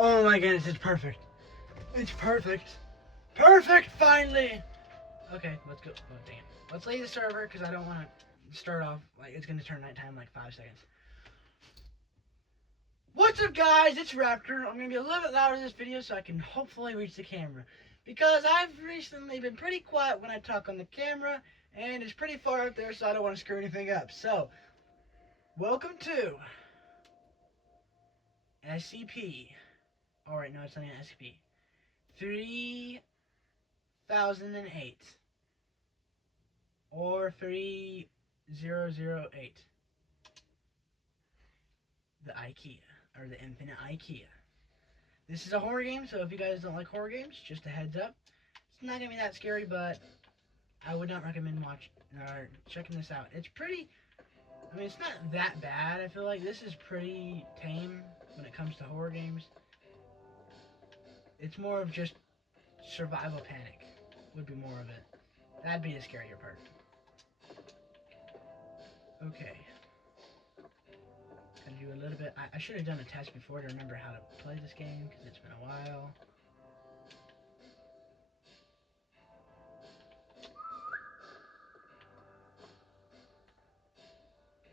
Oh my goodness, it's perfect. It's perfect. Perfect, finally! Okay, let's go. Oh, damn. Let's leave the server, because I don't want to start off, like, it's going to turn nighttime in like 5 seconds. What's up, guys? It's Raptor. I'm going to be a little bit louder in this video so I can hopefully reach the camera. Because I've recently been pretty quiet when I talk on the camera, and it's pretty far up there, so I don't want to screw anything up. So, welcome to SCP. Alright, no, it's not an SCP. 3008. Or 3008. The IKEA. Or the Infinite IKEA. This is a horror game, so if you guys don't like horror games, just a heads up. It's not going to be that scary, but I would not recommend watching or checking this out. It's pretty... I mean, it's not that bad, I feel like. This is pretty tame when it comes to horror games. It's more of just survival panic would be more of it. That'd be the scarier part. Okay. Gotta do a little bit. I should have done a test before to remember how to play this game because it's been a while.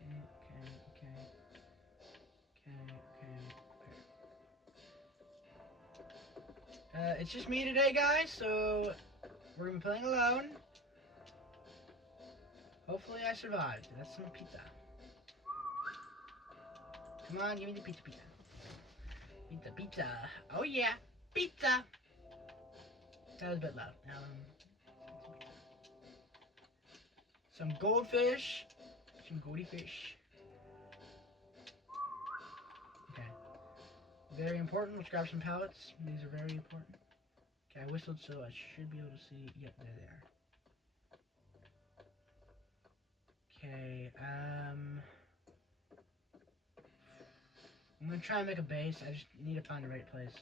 Okay. It's just me today, guys, so we're gonna be playing alone. Hopefully I survived. That's some pizza. Come on, give me the pizza. Pizza. Oh yeah, pizza. That was a bit loud. Some goldfish. Some goldie fish. Okay. Very important. Let's grab some pallets. These are very important. Okay, I whistled, so I should be able to see. Yep, they're there. Okay, I'm gonna try and make a base. I just need to find the right place.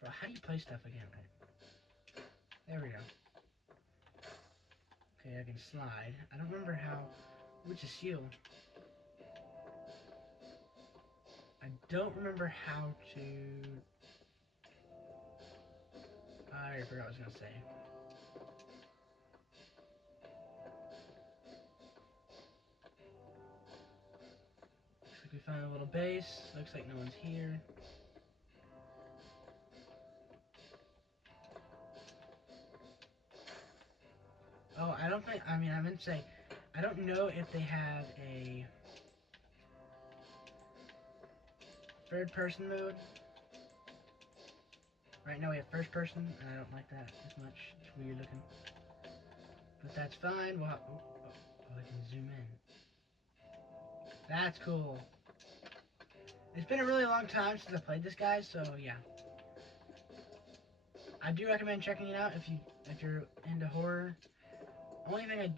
Bro, how do you play stuff again? There we go. Okay, I can slide. I don't remember how... Which is seal? I don't remember how to... I forgot what I was gonna say. Looks like we found a little base. Looks like no one's here. Oh, I don't think... I meant to say... I don't know if they have a... third-person mode. Right now we have first person, and I don't like that as much. It's weird looking. But that's fine. We'll have, I can zoom in. That's cool. It's been a really long time since I played this, guys, so yeah. I do recommend checking it out if you're into horror. Only thing I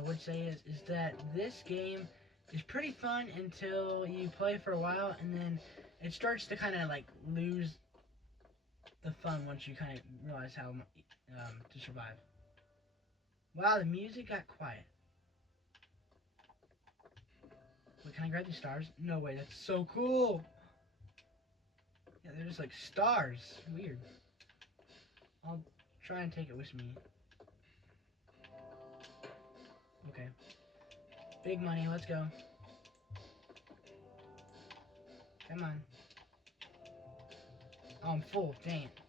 would say is that this game is pretty fun until you play for a while, and then it starts to kind of like lose the fun once you kind of realize how to survive. Wow, the music got quiet. Wait, can I grab these stars? No way, that's so cool. Yeah, they're just like stars. Weird. I'll try and take it with me. Okay. Big money, let's go. Come on. Oh, I'm full, dang it.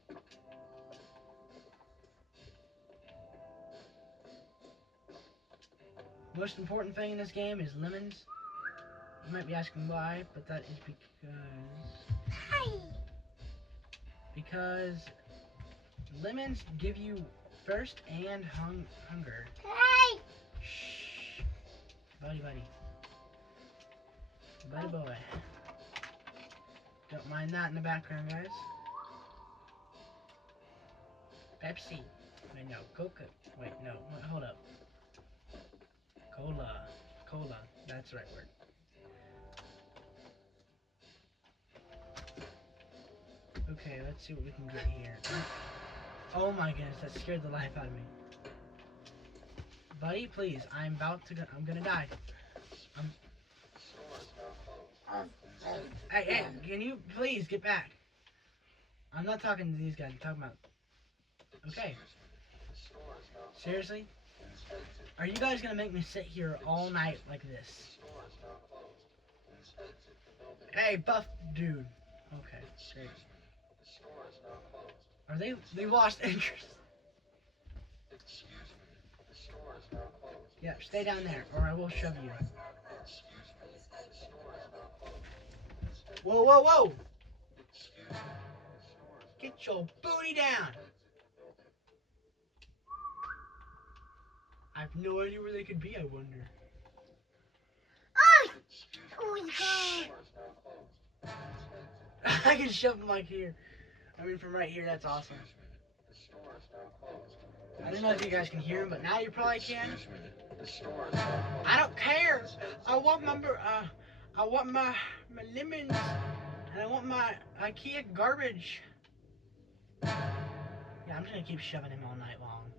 Most important thing in this game is lemons. You might be asking why, but that is because lemons give you thirst and hunger. Hey! Shh. Buddy. Buddy boy. Don't mind that in the background, guys. Pepsi. Wait, no. Coca. Wait, no. Hold up. Cola. That's the right word. Okay, let's see what we can get here. Oh my goodness, that scared the life out of me. Buddy, please. I'm gonna die. Hey, can you please get back? I'm not talking to these guys. I'm talking about. Okay. Seriously? Are you guys gonna make me sit here all night like this? Hey, buff dude. Okay, great. Are they lost interest? Yeah, stay down there, or I will shove you. Whoa, whoa, whoa! Get your booty down! I have no idea where they could be, I wonder. Oh! Oh my god! I can shove them like here. I mean, from right here, that's awesome. I don't know if you guys can hear him, but now you probably can. I don't care. I want my lemons, and I want my IKEA garbage. Yeah, I'm just gonna keep shoving him all night long.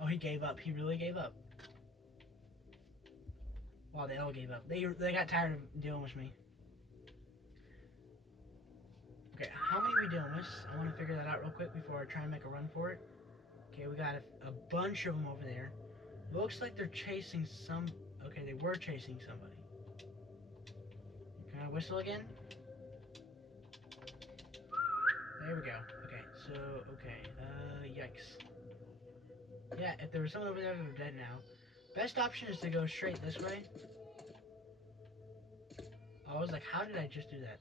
Oh, he gave up. He really gave up. Wow, they all gave up. They got tired of dealing with me. Okay, how many are we dealing with? I want to figure that out real quick before I try and make a run for it. Okay, we got a bunch of them over there. It looks like they're chasing some... Okay, they were chasing somebody. Can I whistle again? There we go. Okay, so, yikes. Yeah, if there was someone over there, they're dead now. Best option is to go straight this way. I was like, how did I just do that?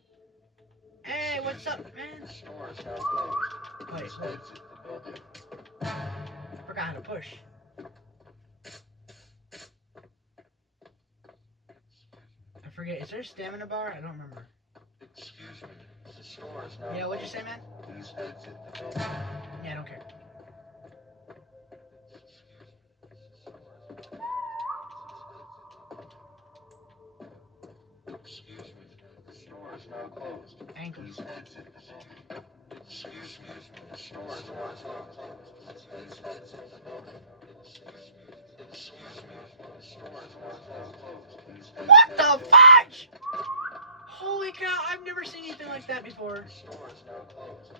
Hey, what's up, man? Wait. I forgot how to push. I forget. Is there a stamina bar? I don't remember. Yeah, what'd you say, man? Yeah, I don't care. Ankles. What the fudge? Holy cow, I've never seen anything like that before.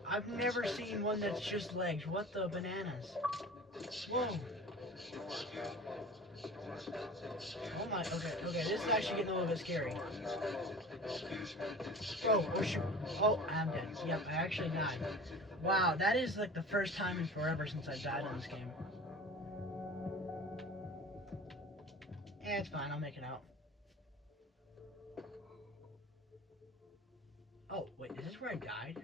I've never seen one that's just legs. What the bananas? Whoa. Oh my, okay, this is actually getting a little bit scary. Oh shoot. Oh, I'm dead. Yep, I actually died. Wow, that is like the first time in forever since I've died on this game. Yeah, it's fine, I'll make it out. Oh, wait, is this where I died?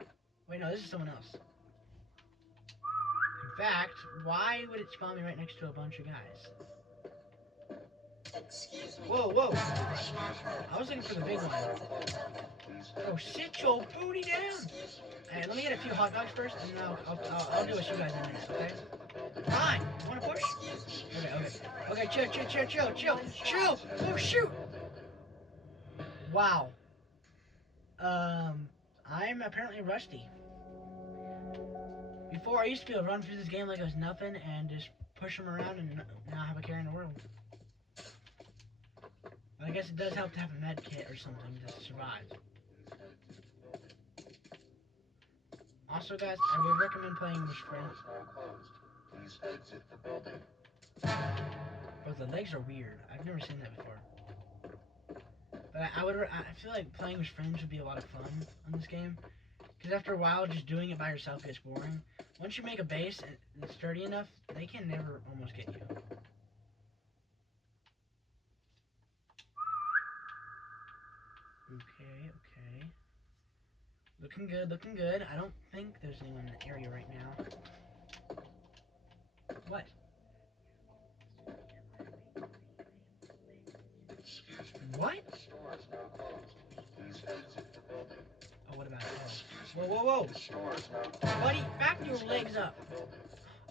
Wait, no, this is someone else. In fact, why would it spawn me right next to a bunch of guys? Excuse me. Whoa. I was looking for the big one. Oh, sit your booty down. Hey, let me get a few hot dogs first, and then I'll deal with you guys in a minute, okay? Fine. You wanna push? Okay, chill. Oh, shoot. Wow. I'm apparently rusty. Before, I used to be able to run through this game like it was nothing and just push them around and not have a care in the world. But I guess it does help to have a med kit or something to survive. Also, guys, I would recommend playing with friends. But the legs are weird. I've never seen that before. But I feel like playing with friends would be a lot of fun on this game. Because after a while, just doing it by yourself gets boring. Once you make a base and it's sturdy enough, they can never almost get you. Okay. Looking good. I don't think there's anyone in the area right now. What? What? Oh, what about it? Whoa. Buddy, back your legs up.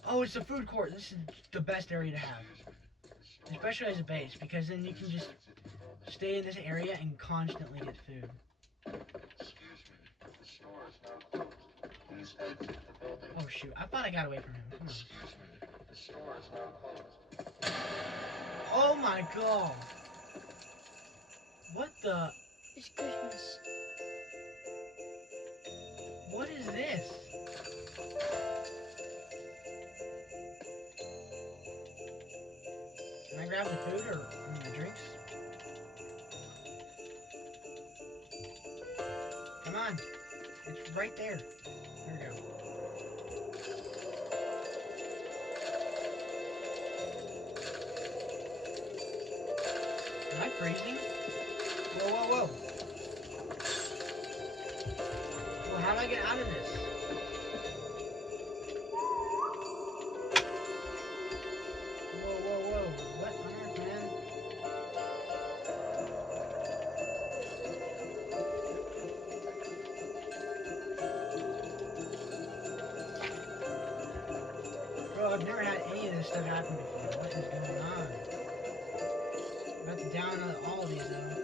Oh, it's the food court. This is the best area to have. Especially as a base, because then you can just stay in this area and constantly get food. Oh shoot, I thought I got away from him. Come on. Oh my god. What the? It's Christmas. What is this? Can I grab the food or the drinks? Come on. It's right there. There we go. Am I freezing? Whoa, whoa, whoa. Well, how do I get out of this? Whoa, whoa, whoa. What on earth, man? Bro, I've never had any of this stuff happen before. What is going on? I'm about to down all of these, though.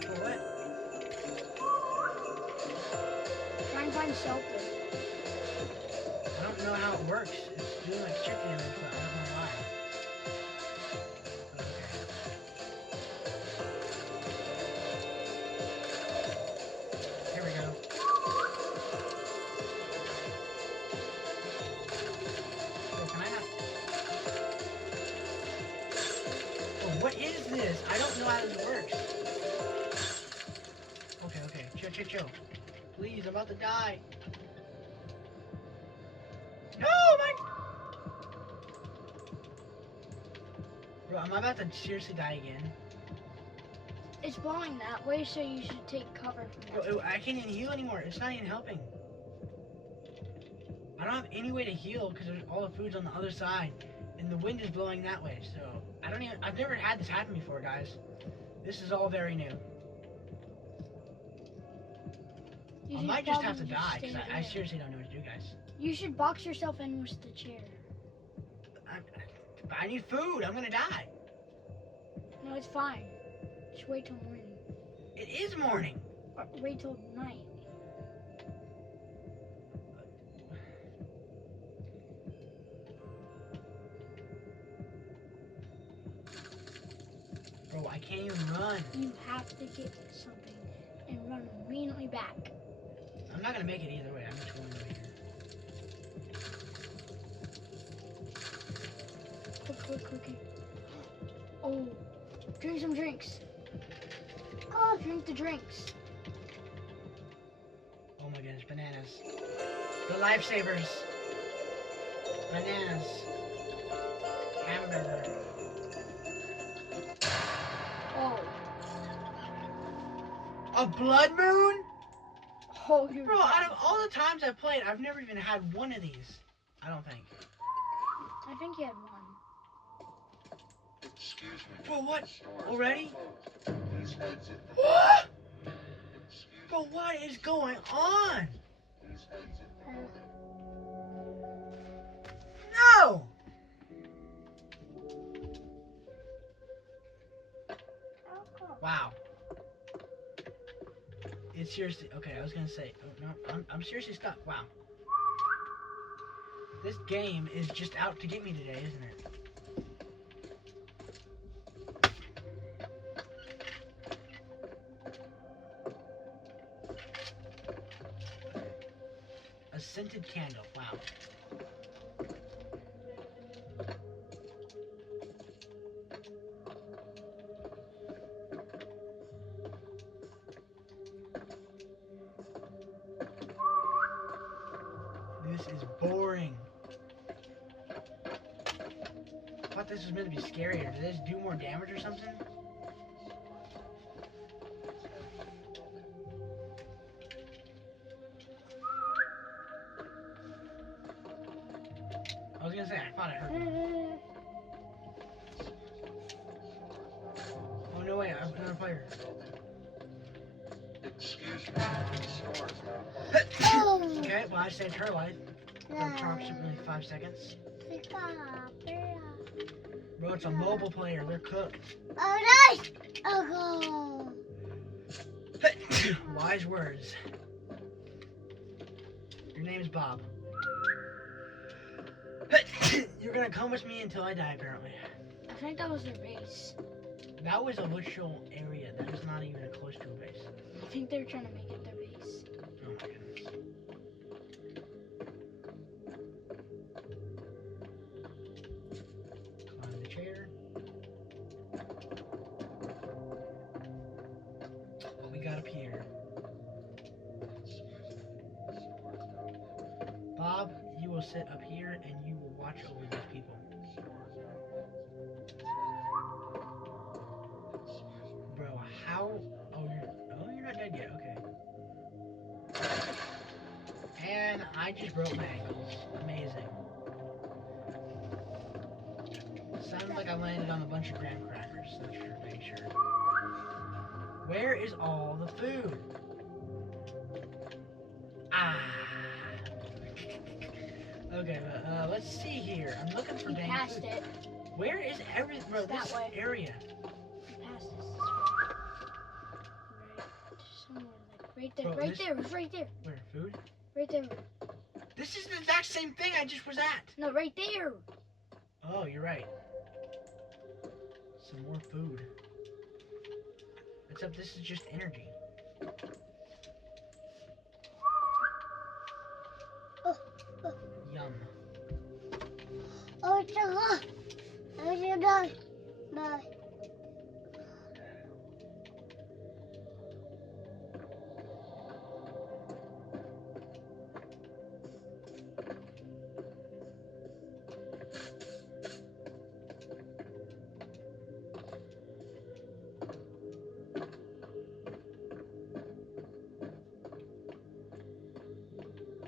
For what? Try and find shelter. I don't know how it works. It's doing like chip damage, but I don't know why. Okay. Here we go. Oh, can I not? Oh, what is this? I don't know how this works. Okay, okay. Chill, chill, chill. Please, I'm about to die. No, my... Bro, am I about to seriously die again? It's blowing that way, so you should take cover from that. Bro, I can't even heal anymore. It's not even helping. I don't have any way to heal because all the food's on the other side. And the wind is blowing that way, so... I've never had this happen before, guys. This is all very new. You I should might just have to probably die, stay because I there. seriously don't know what to do, guys. You should box yourself in with the chair. I need food. I'm gonna die. No, it's fine. Just wait till morning. It is morning. Or wait till night. Bro, I can't even run. You have to get something and run immediately back. I'm not gonna make it either way. I'm just going over here. Quick. Oh, drink some drinks. Oh, drink the drinks. Oh my goodness, bananas. The lifesavers. Bananas. Hamburger. Oh. A blood moon? Oh, you're Bro, out of all the times I've played, I've never even had one of these. I don't think. I think you had one. Excuse me. Bro, what? Already? What? Bro, what is going on? No! Wow. It's seriously... Okay, I was gonna say... Oh, no, I'm seriously stuck. Wow. This game is just out to get me today, isn't it? A scented candle. Wow. This is boring. I thought this was meant to be scarier. Did this do more damage or something? I was gonna say, I thought I heard one. Oh, no way, I have another player. Excuse me. Okay, well, I saved her life. For approximately 5 seconds. Bro, it's a mobile player. They're cooked. Wise words. Your name's Bob. You're gonna come with me until I die, apparently. I think that was their base. That was a literal area. That is not even close to a base. I think they're trying to make it their base. Oh my goodness. Climb the chair. What we got up here? Bob, you will sit up here and you will watch over these people. Bro, how? Oh, you're not dead yet. Okay. And I just broke my ankles. Amazing. Sounds like I landed on a bunch of graham crackers. That's for dang sure. Where is all the food? Ah. Okay, but let's see here. I'm looking for You dang passed food. it. Where is everything? Bro, It's that this way. area. You passed this way. Right somewhere, like right there. Bro, Right this- there. It's right there. Where? Food? Right there. This is the exact same thing I just was at. No, right there. Oh, you're right. Some more food. Except this is just energy. Yum. Oh, it's a lot. I should die. Bye.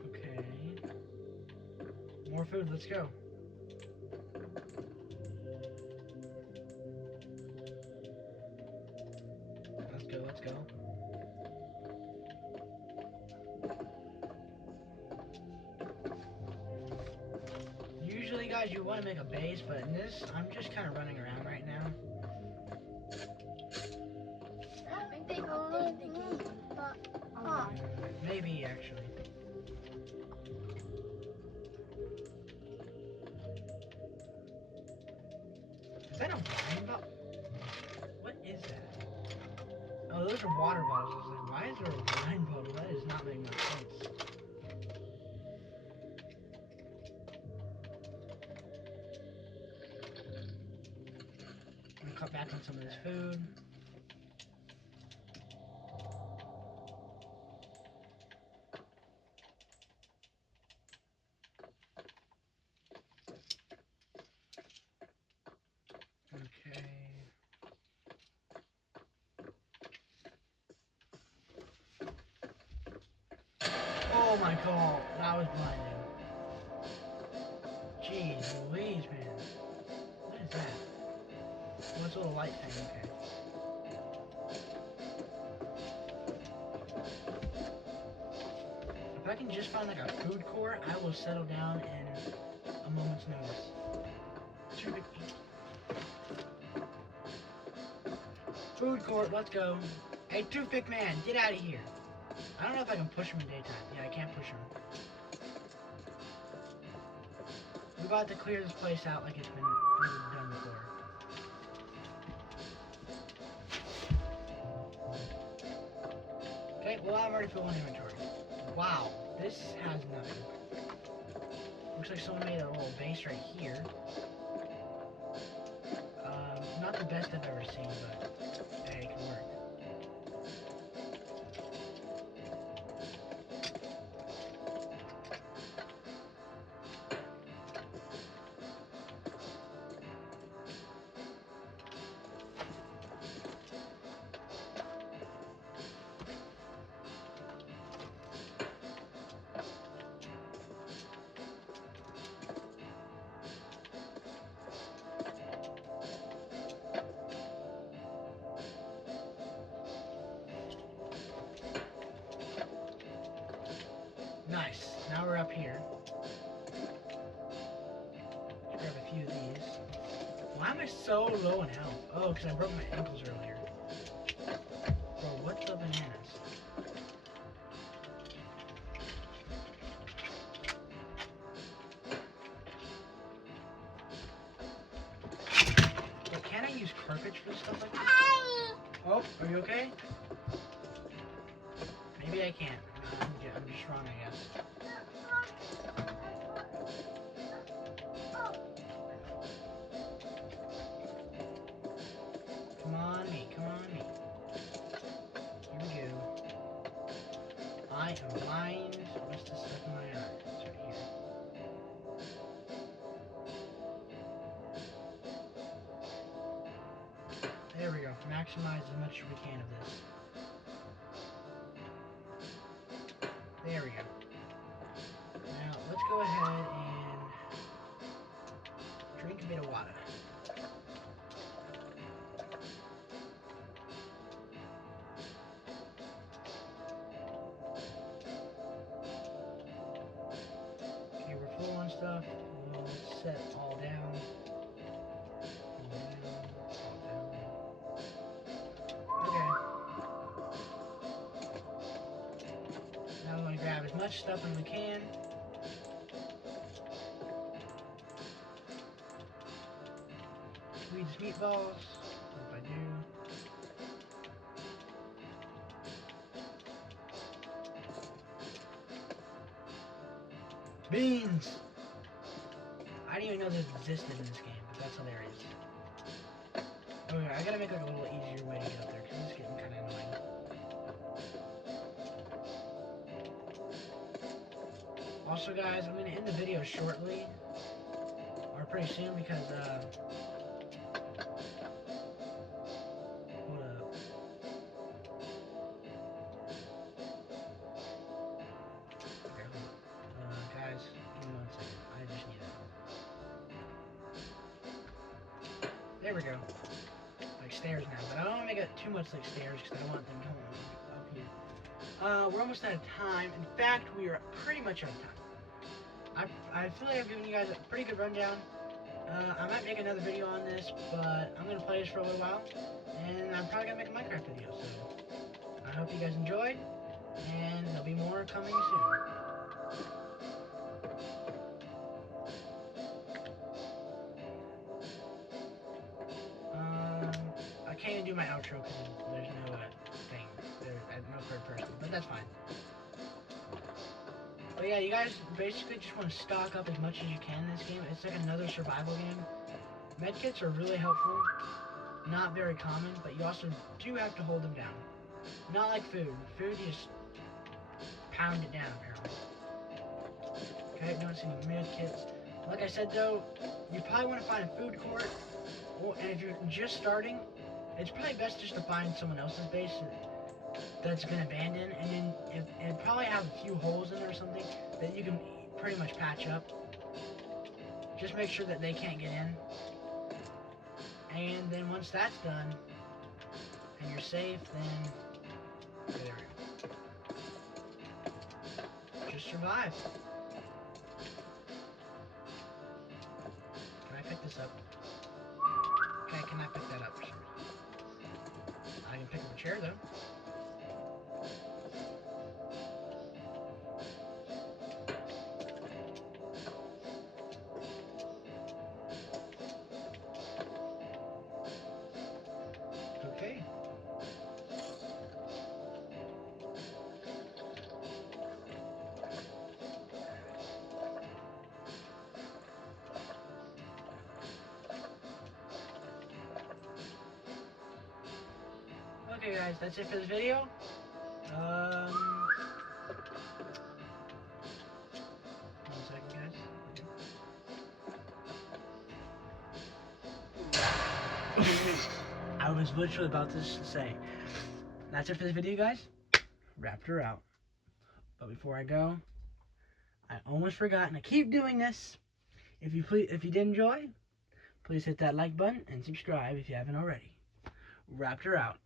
Okay. More food, let's go. Let's go, let's go. Usually, guys, you want to make a base, but in this, I'm just kind of running around right now. I think they updated the game. Oh. Maybe, actually. Is that a wine bottle? What is that? Oh, those are water bottles. I was like, why is there a wine bottle? That does not make much sense. I'm gonna cut back on some of this food. Okay. Oh my god, that was blinding. Jeez Louise, man. What is that? Oh, it's a little light thing, okay. If I can just find like a food court, I will settle down in a moment's notice. Food court, let's go. Hey, Toothpick Man, get out of here. I don't know if I can push him in daytime. Yeah, I can't push him. We're about to clear this place out like it's been done before. Okay, well, I'm already full on inventory. Wow, this has nothing. Looks like someone made a little base right here. Not the best I've ever seen, but hey, it can work. Nice. Now we're up here. Let's grab a few of these. Why am I so low in health? Oh, because I broke my ankles earlier. Bro, what's the bananas? But can I use carpet for stuff like this? Oh, are you okay? Maybe I can't. I'm just wrong, I guess. Come on me, come on me. Here we go. I am blind. What's the stuff in my eye? It's right here. There we go. Maximize as much as we can of this. There we go. Now, let's go ahead and drink a bit of water. Okay, we're full on stuff. We'll set all down. Now I'm going to grab as much stuff as we can. Squeeze meatballs, if I do. Beans! I didn't even know this existed in this game, but that's hilarious. Okay, I gotta make like a little easier way to get up there, because it's getting kind of annoying. Also guys, I'm going to end the video shortly, or pretty soon, because, hold up. Okay, hold on. Guys, give me 1 second, I just need it. There we go. Like stairs now, but I don't want to make it too much like stairs, because I don't want them coming up here. We're almost out of time. In fact, we are pretty much out of time. I feel like I've given you guys a pretty good rundown. I might make another video on this, but I'm going to play this for a little while. And I'm probably going to make a Minecraft video, so I hope you guys enjoyed. And there'll be more coming soon. I can't even do my outro because there's no thing. There's no third person, but that's fine. But yeah, you guys basically just want to stock up as much as you can in this game. It's like another survival game. Medkits are really helpful. Not very common, but you also do have to hold them down. Not like food. Food, you just pound it down, apparently. Okay, don't see any medkits. Like I said, though, you probably want to find a food court. And if you're just starting, it's probably best just to find someone else's base that's been abandoned, and then it'd probably have a few holes in it or something that you can pretty much patch up. Just make sure that they can't get in. And then once that's done, and you're safe, then there we go. Just survive. Can I pick this up? Okay, can I pick that up? I can pick up a chair though. Okay. Okay guys, that's it for this video. 1 second guys. Okay. I was literally about to say, that's it for this video guys. Wrapped her out. But before I go, I almost forgot, and I keep doing this. If you did enjoy, please hit that like button and subscribe if you haven't already. Wrapped her out.